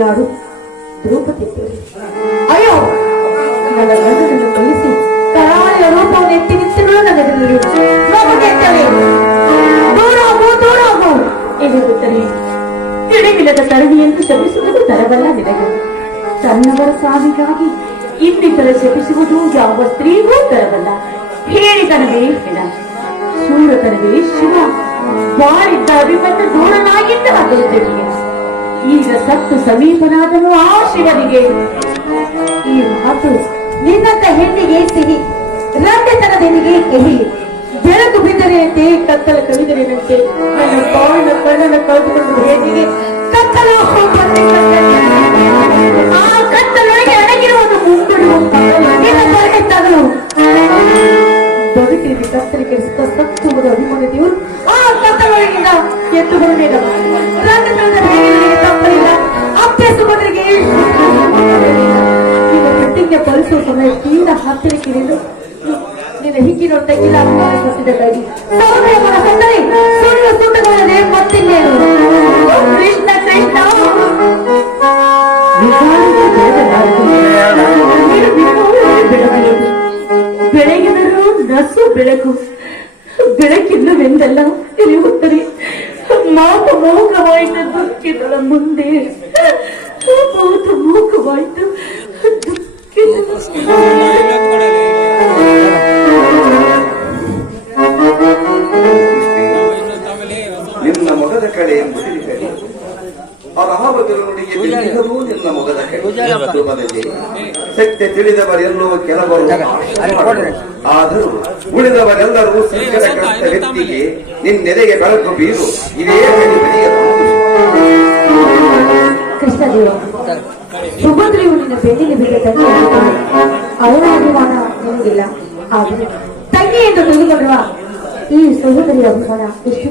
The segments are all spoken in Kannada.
ಯಾರು? ದ್ರೌಪದಿ ಅಯ್ಯೋ! ನನ್ನ ಗಂಡನನ್ನು ಕಳಿಸಿ. ಕರಾಳ ರೂಪವನ್ನು ಎತ್ತಿ ನಿಂತಿರುವ ಮಗುಗೆತ್ತಲೆ. ದೂರ ಹೋಗು, ದೂರ ತರವಲ್ಲ ನಿನಗೆ. ತನ್ನವರ ಸಾವಿಗಾಗಿ ಇನ್ನಿತರ ಶಪಿಸುವುದು ಯಾವ ಸ್ತ್ರೀಗೂ ತರವಲ್ಲ. ಹೇಳಿದನವೇ ಹೆಣ. ಶೂರತನವೇ ಶಿವ. ಬಾಳಿದ್ದ ಅಭಿಮತ ದೂರನಾಗಿದ್ದ ಅಗತ್ಯವಿಗೆ ಈಗ ಸತ್ತು ಸಮೀಪನಾದನು ಆ ಶಿವನಿಗೆ, ಈ ಮಾತು ನಿನ್ನಂತ ಹೆಣ್ಣಿಗೆ ಸಿಹಿ ರಂಡೆತನದೆನಿಗೆ ಕಹಿ. ಬೆಳಕು ಬಿದ್ದರೆಯಂತೆ ಕತ್ತಲ ಕವಿದರೆಯಂತೆ ನನ್ನ ಬಾಳಿನ ಕಣ್ಣನ ಕಳೆದುಕೊಂಡು ಹೆಣ್ಣಿಗೆ ಕತ್ತಲ. ಆ ಕತ್ತಲೊಳಗೆ ಅಭಿಮಾನ ದೇವರು ಆ ಕತ್ತಲೊಳಗಿಂದ ಎದ್ದು ತಪ್ಪಲಿಲ್ಲ ಅಭ್ಯಾಸಗೊಂಡರಿಗೆ ಈಗ ಸಮಯ ತೀರ ಹತ್ತಿರಕ್ಕೆ ನಿಂತು ನಿನ್ನ ಹಿಕ್ಕಿನ ತೆಗಿಲ ಸುಳ್ಳು ಮತ್ತಿನ್ನೇನು ಕೃಷ್ಣ. ಬೆಳಗಿನರು ನಸು ಬೆಳಕು. ಬೆಳಕಿಲ್ಲವೆಂದಲ್ಲ ತಿಳಿಯುತ್ತಾರೆ ಮಾತು ಮೌಖವಾಯಿತು ದುಃಖಿತಳ ಮುಂದೆ. ಮೂಕವಾಯಿತು ದುಃಖಿತಳ ನಿನ್ನ ಮೊಗದ ಕಡೆ ಅರಾವತರ ನುಡಿಗೆ ಬಿದ್ದಿದ್ದರೂ ನಿನ್ನ ಮೊಗದ ಕಡೆ ಸತ್ಯ ತಿಳಿದವರೆಲ್ಲೋ ಕೆಲವರು ಆದರೂ ಉಳಿದವರೆಲ್ಲರೂ ಸಂಕಟಗ್ರಸ್ತ ವ್ಯಕ್ತಿಗೆ ನಿನ್ನೆದೆಗೆ ಬೆಳಕು ಬೀರು. ಇದೇ ಕಡಿಮೆಗೆ ಕೃಷ್ಣದೇವ ಸುಭದ್ರೆಯು ನಿನ್ನ ಬೆನ್ನಿಗೆ ಬಿದ್ದ ಅವರ ಅಭಿಮಾನ ನಿನಗಿಲ್ಲ ಆದರೆ ತಂಗಿ ಎಂದು ತಿಳಿದುಕೊಳ್ಳುವ ಈ ಸಹೋದರಿಯ ಅಭಿಮಾನ ಎಷ್ಟು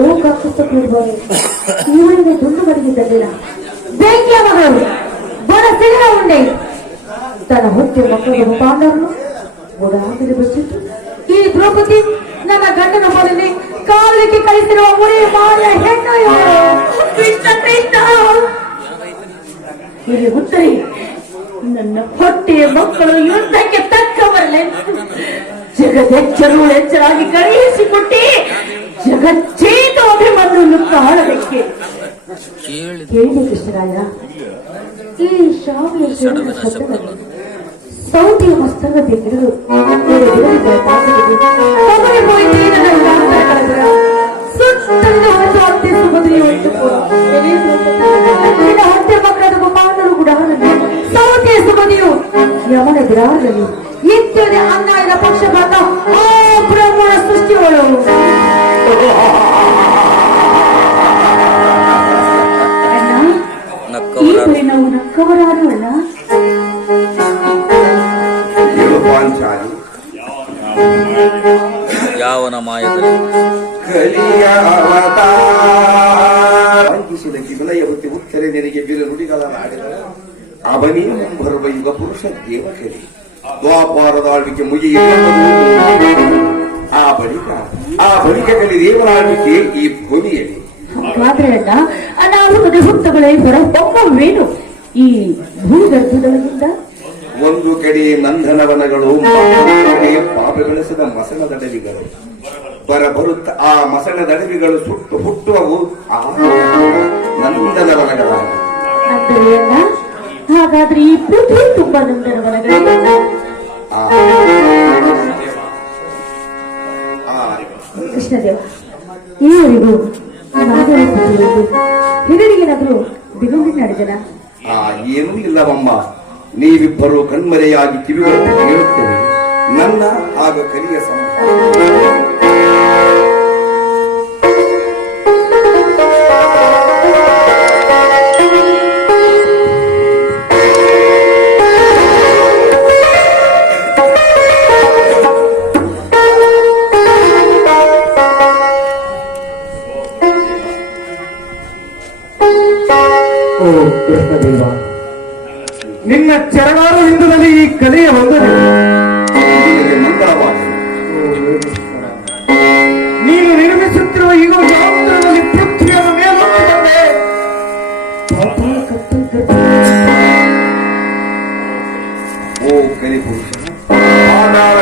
ಓ ಕಾಕುತ್ತ ಕೂಡುವರೆ ಇವಳಿಗೆ ದುಂಡು ತಂದಿಲ್ಲ. ಬೆಂಕಿಯ ಮಗಳು ಬಡ ಸಿಗರ ಉಂಡೆ. ತನ್ನ ಹೊಟ್ಟೆ ಮಕ್ಕಳು ಪಾಂಡವರನ್ನು ಹಾಕಿದ ಬಚ್ಚಿತ್ತು ಈ ದ್ರೌಪದಿ, ನನ್ನ ಗಂಡನ ಮೊದಲೇ ಕಾಲಕ್ಕೆ ಕಳಿಸಿರುವ ಮುರಿ ಮಾಯ ಹೆಣ್ಣು. ಕೃಷ್ಣ ಕೃಷ್ಣ ಇಲ್ಲಿ ಉತ್ತರಿ. ನನ್ನ ಹೊಟ್ಟೆಯ ಮಕ್ಕಳು ಯುದ್ಧಕ್ಕೆ ತಕ್ಕವರಲೆ ಜಗದೆಚ್ಚರು ಎಚ್ಚರಾಗಿ ಕಳುಹಿಸಿಕೊಟ್ಟಿ ಜಗಚ್ಚೇತ ಅಭಿಮನ್ಯನ್ನು ಕಾಣಬೇಕೆ ಕೇಳಿ ಕೃಷ್ಣರಾಯ. ಈ ಶಾವಿಯ ಶರೀರ ಸತ್ತದಲ್ಲಿ ಸೌದಿಯ ಮಸ್ತಕದ ಹಿಡಿದು ಯಮನ ಗ್ರಹದಲ್ಲಿ ಇತ್ಯಾದಿ ಅನ್ನಾಯದ ಪಕ್ಷಪಾತ ಬ್ರಹ್ಮಣ ಸೃಷ್ಟಿಗಳು. ಈ ಬರೀ ನಾವು ಯಾವನ ಮಾಯದಲ್ಲಿ? ಕಲಿಯ ಅವತಾರ. ವಂಚಿಸಿದ ವಿಲಯ ಹೊತ್ತಿ ಉತ್ತರೆ ನಿನಗೆ ಬಿರು ನುಡಿಗಳ ನಾಡಿದ ಅವನೇ ಮುಂಬರುವ ಯುಗ ಪುರುಷ ದೇವಕರಿ ದ್ವಾಪಾರದ ಆಳ್ವಿಕೆ ಮುಗಿಯಿಲ್ಲದೂ ಆ ಬಳಿಕ ಆ ಬಳಿಕ ಕಲಿ ದೇವರ ಆಳ್ವಿಕೆ ಈ ಭೂಮಿಯಲ್ಲಿ ಹಾಗಾದ್ರೆ ಅಣ್ಣ ಅನಾಹುತದ ಹುತ್ತಗಳೇ ಹೊರ ಹೊಮ್ಮವೇನು? ಈ ಭೂಗರ್ಭದೊಳಗಿಂದ ಒಂದು ಕಡೆ ನಂದನವನಗಳು ಪಾಪಗಳಿಸಿದ ಕಡೆ ಪಾಪಗೊಳಿಸಿದ ಮಸಣದಡವಿಗಳು ಬರ ಬರುತ್ತ ಆ ಮಸಣದಡವಿಗಳು ಸುಟ್ಟು ಹುಟ್ಟುವವು ಆ ನಂದನವನಗಳಾಗಿ ಹಾಗಾದ್ರೆ ಈ ಪೃಥ್ವಿ ತುಂಬಾ ಏನೂ ಕೃಷ್ಣದೇವ ಈವರೆಗೂ ಹಿರಿಯರಿಗೇನಾದ್ರೂ ಬಿಗುಂಡಿ ನಡೆದನ? ಏನೂ ಇಲ್ಲವಮ್ಮ. ನೀವಿಬ್ಬರು ಕಣ್ಮರೆಯಾಗಿ ಕಿವಿಗಳನ್ನು ಕೇಳುತ್ತೇವೆ. ನನ್ನ ಹಾಗೂ ಕರಿಯ ಸಂಬಂಧ. ನಿನ್ನ ಚರಣಾರವಿಂದದಲ್ಲಿ ಈ ಕಲೆಯ ಒಂದು ನೀನು ನಿರ್ಮಿಸುತ್ತಿರುವ ಈಗ ಯಾಂತ್ರದಲ್ಲಿ ಪೃಥ್ವಿಯನ್ನು ಮೇಲೆ. ಓ ಕಲಿ ಪುರುಷ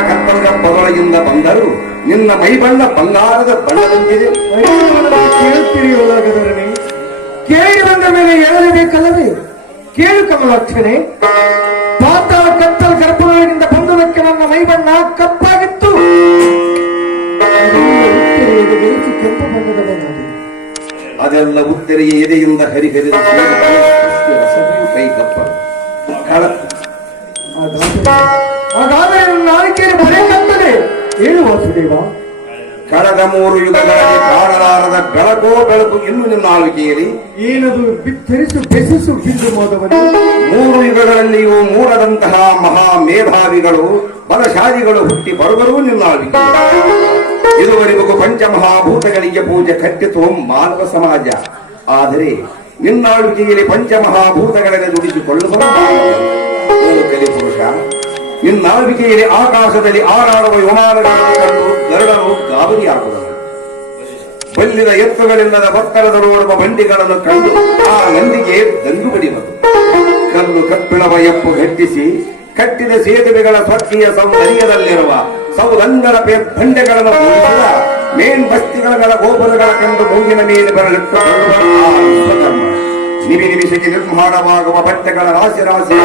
ಕತ್ತಲದ ಪದೊಳಗಿಂದ ಬಂದರು ನಿನ್ನ ಮೈಬಣ್ಣ ಬಂಗಾರದ ಬಣ್ಣದಂತಿದೆ. ಒಳಗದರನೆ ಕೇಳಿ ಬಂದ ಮೇಲೆ ಹೇಳಲೇಬೇಕಲ್ಲವೇ? ಕೇಳು ಕಮಲಾಕ್ಷಣೆ. ಪಾತಾಳ ಕತ್ತಲ್ ಗರ್ಭಗಳಿಂದ ಬಂದುದಕ್ಕೆ ನನ್ನ ಮೈಬಣ್ಣ ಕಪ್ಪಾಗಿತ್ತು. ಕೆಂಪು ಬಣ್ಣದ ಬಣ್ಣದು. ಅದೆಲ್ಲ ಉತ್ತರೆಯ ಎದೆಯಿಂದ ಹರಿಹರಿದ ಕೈ ಕಪ್ಪ ಹಾಗಾದರೆ ನನ್ನ ಬರೆಯಕತ್ತದೆ ಹೇಳು ವಾಸುದೇವ. ಕಳೆದ ಮೂರು ಯುಗಗಳಲ್ಲಿ ಕಾಣಲಾರದ ಬೆಳಕೋ ಬೆಳಕು ಇನ್ನು ನಿಮ್ಮ ಆಳ್ವಿಕೆಯಲ್ಲಿ ಏನದು ಬಿತ್ತರಿಸು ಬೆಸಿಸು ಬಿಂದು ಮೋದವನ್ನು ಮೂರು ಯುಗಗಳಲ್ಲಿಯೂ ಮೂರದಂತಹ ಮಹಾ ಮೇಧಾವಿಗಳು ಬಲಶಾಲಿಗಳು ಹುಟ್ಟಿ ಬರುವರು ನಿಮ್ಮ ಆಳ್ವಿಕೆ ಇದುವರೆಗೂ ಪಂಚಮಹಾಭೂತಗಳಿಗೆ ಪೂಜೆ ಕಟ್ಟಿತು ಮಾನವ ಸಮಾಜ. ಆದರೆ ನಿನ್ನಾಳ್ವಿಕೆಯಲ್ಲಿ ಪಂಚಮಹಾಭೂತಗಳನ್ನು ದುಡಿಸಿಕೊಳ್ಳುವ ಕಲಿಪುರುಷ ಆಳ್ವಿಕೆಯಲ್ಲಿ ಆಕಾಶದಲ್ಲಿ ಆರಾಡುವ ವಿಮಾನಗಳನ್ನು ಕಂಡು ಗರುಡನು ಗಾಬರಿಯಾಗುವನು ಬಲ್ಲಿದ ಎತ್ತುಗಳಿಲ್ಲದ ಭಕ್ತರದ ನೋಡುವ ಬಂಡಿಗಳನ್ನು ಕಂಡು ಆ ನಂದಿಗೆ ದಂಗು ಬಡಿಯುವುದು ಕಲ್ಲು ಕಪ್ಪಿಳವ ಎಪ್ಪು ಹೆಚ್ಚಿಸಿ ಕಟ್ಟಿದ ಸೇತುವೆಗಳ ಸ್ವಚ್ಛೀಯ ಸೌಂದರ್ಯದಲ್ಲಿರುವ ಸೌಲಂಗರ ಬಂಡೆಗಳನ್ನು ಮೇನ್ ಬಸ್ತಿಗಳ ಗೋಪುರಗಳ ಕಂಡು ಮೂಗಿನ ಮೇಲೆ ಬರಲಿಟ್ಟು ನಿಮಿ ನಿಮಿಷಕ್ಕೆ ನಿರ್ಮಾಣವಾಗುವ ಬಟ್ಟೆಗಳ ರಾಶಿ ರಾಶಿ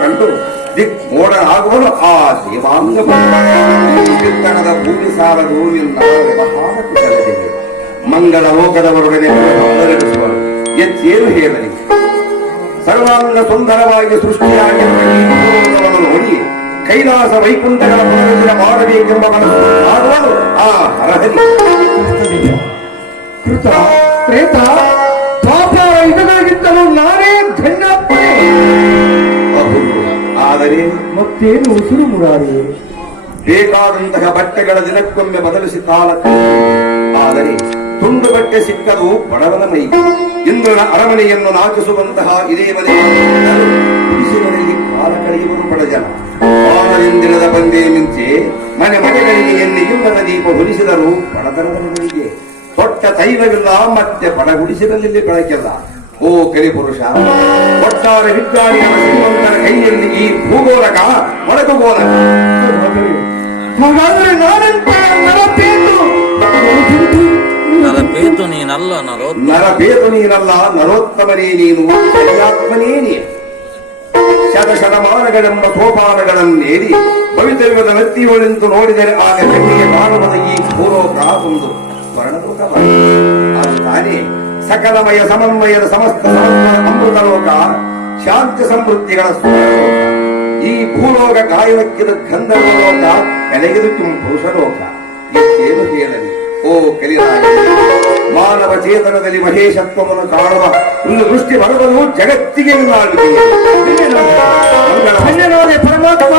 ಕಂಡು ದಿಕ್ ಮೋಡನಾಗುವುದು ಆ ದೇವಾಂಗ ಕೀರ್ತನದ ಭೂಮಿ ಸಾಲದು ನಿನ್ನ ವ್ಯವಹಾರ ಕುಶಲತೆಗೆ ಮಂಗಳ ಲೋಕದವರೊಡನೆ ನಡೆಸುವರು ಎಚ್ಚೇನು ಹೇಳಲಿ ಸರ್ವಾಂಗ ಸುಂದರವಾಗಿ ಸೃಷ್ಟಿಯಾಗಿರುವ ಈ ಭೂಲೋಕವನ್ನು ನೋಡಿ ಕೈಲಾಸ ವೈಕುಂಠಗಳ ಪ್ರವೇಶ ಮಾಡಬೇಕೆಂಬ ಮನಸ್ಸು ಮಾಡುವುದು ಆ ಹರಹರಿ ಕೃತ ಪ್ರೇತ ಆದರೆ ಮತ್ತೇನು ಉಸಿರು ಮುರಾರಿ? ಬೇಕಾದಂತಹ ಬಟ್ಟೆಗಳ ದಿನಕ್ಕೊಮ್ಮೆ ಬದಲಿಸಿ ಕಾಲ. ಆದರೆ ತುಂಡು ಬಟ್ಟೆ ಸಿಕ್ಕದು ಬಡವನ ಮೈ. ಇಂದ್ರನ ಅರಮನೆಯನ್ನು ನಾಚಿಸುವಂತಹ ಇದೇ ಮನೆಯಲ್ಲಿ ಕಾಲ ಕಳೆಯುವರು ಬಡ ಜನ. ಆದರಿಂದಿನದ ಬಂದೇ ಮುಂಚೆ ಮನೆ ಮನೆಗಳಿಗೆ ಎಲ್ಲಿ ಇಂಧನ ದೀಪ ಹೊಲಿಸಿದರು ಬಡತನದ ಮನೆಗಳಿಗೆ ತೊಟ್ಟ ತೈಲವಿಲ್ಲ ಮತ್ತೆ ಬಡಗುಡಿಸಿದಲ್ಲಿ ಬೆಳಕಿಲ್ಲ. ಓ ಕಲಿಪುರುಷ ಒಟ್ಟಾರೆ ವಿಜ್ಞಾನಿಗಳ ಶ್ರೀಮಂತರ ಕೈಯಲ್ಲಿ ಈ ಭೂಗೋಲಕ ಒಡಕು ಹಾಗಾದ್ರೆ ನರಬೇತು ನರಪೇತು. ನರಪೇತು ನೀನಲ್ಲ ನರೋ ನೀನಲ್ಲ ನರೋತ್ತಮನೇ ನೀನು. ಆತ್ಮನೇ ನೀನು ಶತ ಶತಮಾನಗಳೆಂಬ ಸೋಪಾನಗಳನ್ನೇರಿ ಭವಿತವ್ಯದ ವ್ಯಕ್ತಿಗಳೆಂದು ನೋಡಿದರೆ ಆಗ ಕಣ್ಣಿಗೆ ಕಾಣುವುದ ಈ ಭೂಲೋಕ ಒಂದು ಸ್ವರ್ಣಲೋಕವಾಗಿದೆ ಅದು ತಾನೇ ಸಕಲಮಯ ಸಮನ್ವಯದ ಸಮಸ್ತ ಸಮಸ್ತ ಅಮೃತ ಲೋಕ ಶಾಂತಿ ಸಮೃದ್ಧಿಗಳ ಸ್ವರ್ಣಲೋಕ ಈ ಭೂಲೋಕ ಗಾಯವಕ್ಕಿದ ಗಂಧರ್ವ ಲೋಕ ಕಲೆಗಿದು ಪುರುಷ ಲೋಕ ಎಷ್ಟೇನು ಹೇಳಲಿ ಓ ಕಲಿರಾಯ ಮಾನವ ಚೇತನದಲ್ಲಿ ಮಹೇಶತ್ವವನ್ನು ಕಾಣುವ ಒಂದು ದೃಷ್ಟಿ ಬರುವುದು ಜಗತ್ತಿಗೆ ಒಂದು ಆಳ್ವಿಕೆ. ಮಂಗಳ ಧನ್ಯನಾದೆ ಪರಮಾತ್ಮ